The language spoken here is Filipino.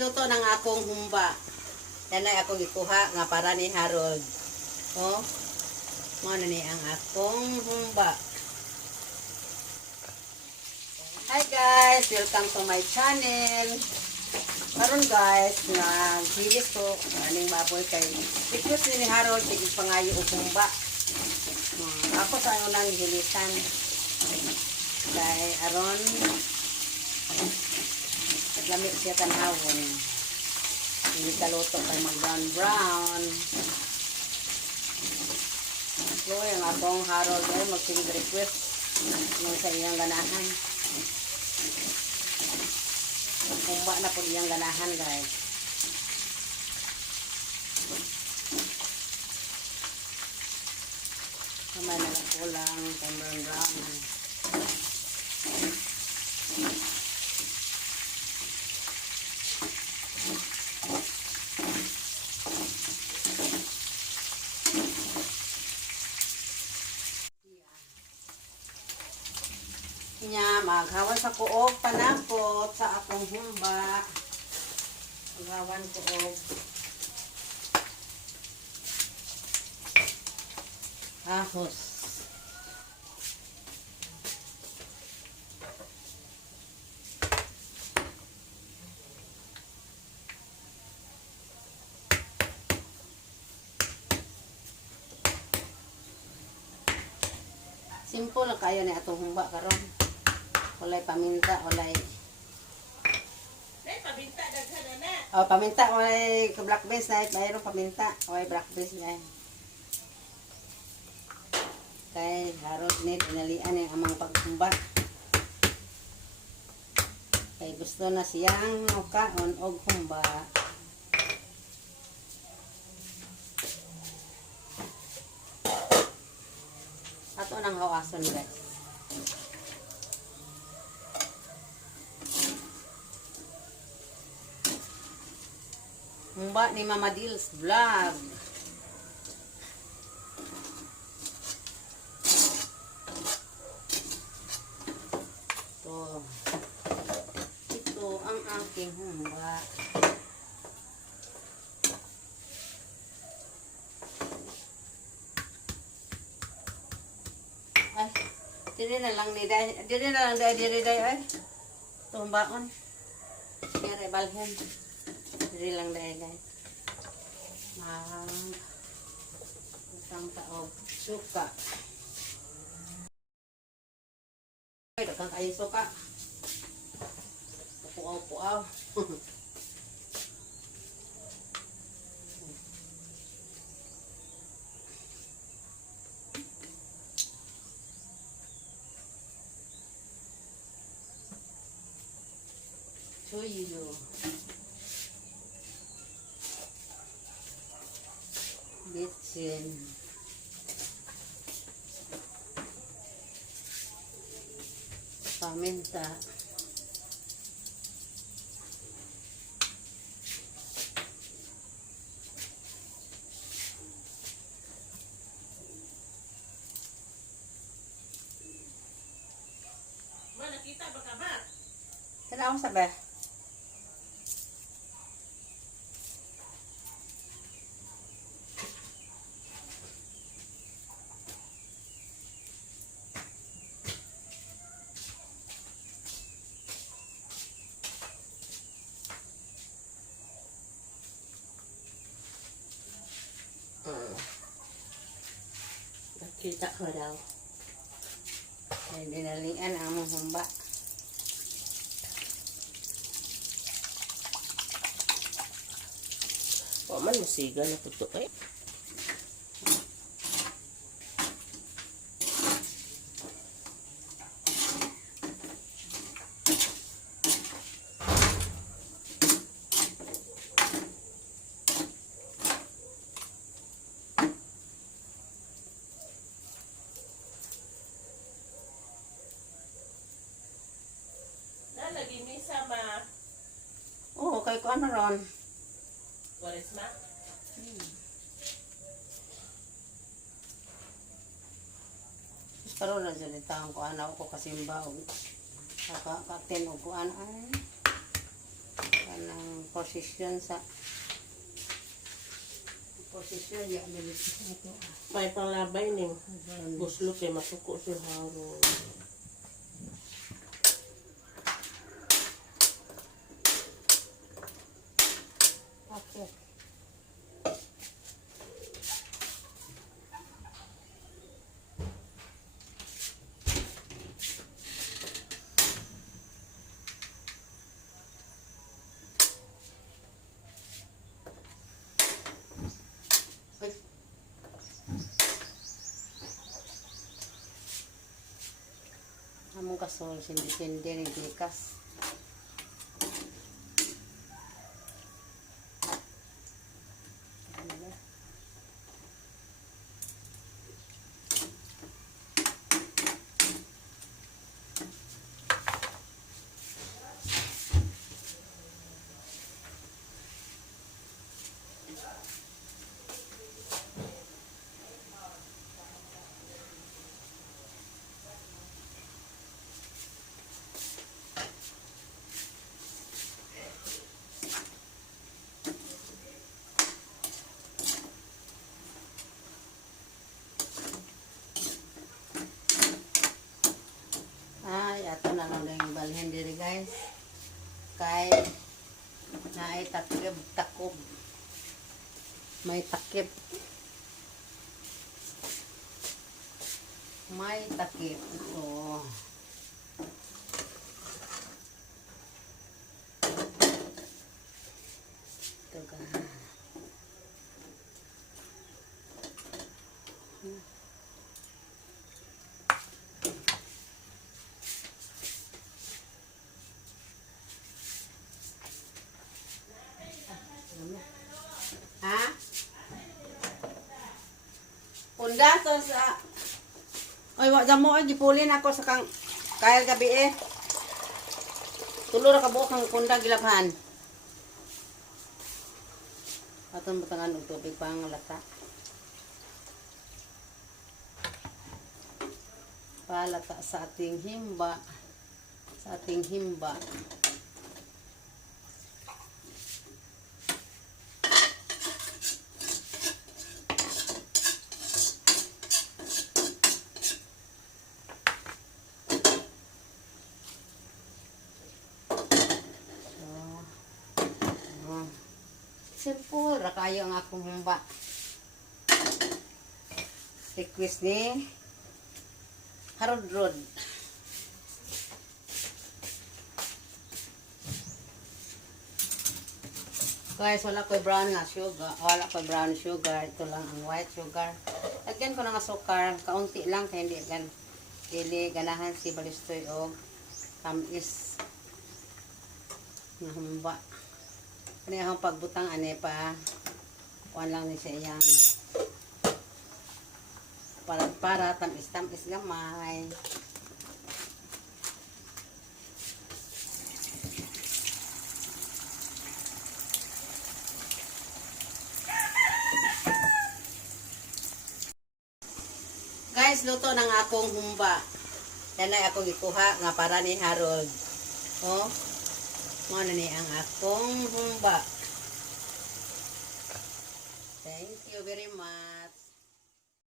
luto ng akong humba. Yan ay akong ikuha nga para ni Harold. Oh, mo na ni ang akong humba. Hi guys, welcome to my channel. Karon guys, naghilis ko aning baboy kay request ni Harold kay pangayo og humba. Ako sa unang hilisan. Kay aron lamig siya tanawon. Hindi kaluto kay mag-brown. So, yung akong Harold ay mag-sing request nung sa iyang ganahan. Kumba na po iyang ganahan, guys. Kamay na lang po lang kay brown. Nya maghawan sa kuog panakot sa akong humba. Maghawan kuog ahos. Simple lang kayo ni atong humba karon. Walay paminta, walay. Paminta daghan na. Oh, paminta walay black beans na mayroon paminta, walay black beans na. Kay Harold need inalian ang amang paghumba. Kay gusto na siyang maukaon og humba. Ato nang hawason guys. Humba ni Mama Dils Vlog. Ito ang aking humba. Ay, diri na lang ni day. Diri na lang day, diri day ay. Tumbaon. Kaya balhen. Diri lang day guys. Isang taog suka. Ay, dagang kayo suka. Puaw-puaw. Suyo. Bitsin. Paminta. Ma, nakita ba ka ba? Saan ako sabi? Nakita ko daw. Ay, dinalian ang among humba. O man, masiga na puto eh. Lagi misa ma. Oo, kay ko ano ron. Waris ma? Karoon na dyan itang ko ano ko kasimba. Kakatin o ko ano ay. kanang posisyon sa posisyon ya bilis ito. May panglabay ning buslo kay masuko si Harold. Okay. Ay. Among kasol sindi-sindi ni Dikas. Ay, ato na lang yung balhin diri guys. Kay naay takib takob. May takip. May takip. Ito. Ito guys. Ha? Punda to sa... Ay, wag mo ay gipulin ako sa kang kaya gabi eh. Tulo ra ka buok ang punda gilabhan. Aton butangan og tubig pang lata. Palata sa ating himba. Sa ating himba. Simple ra kayo ang akong humba. Request ni Harold Rod. Guys, wala ko'y brown nga sugar. Wala ko'y brown sugar. Ito lang ang white sugar. Lagyan ko ng asukar. Kaunti lang. Kaya hindi gan. Dili ganahan si balistoy o tamis nga humba. Ano yung pagbutang ane pa. Kuhan lang ni siya iyang para tamis-tamis gamay. Guys, luto ng akong humba. Yan ay akong ikuha nga para ni Harold. Oh, ano ni ang akong humba. Thank you very much.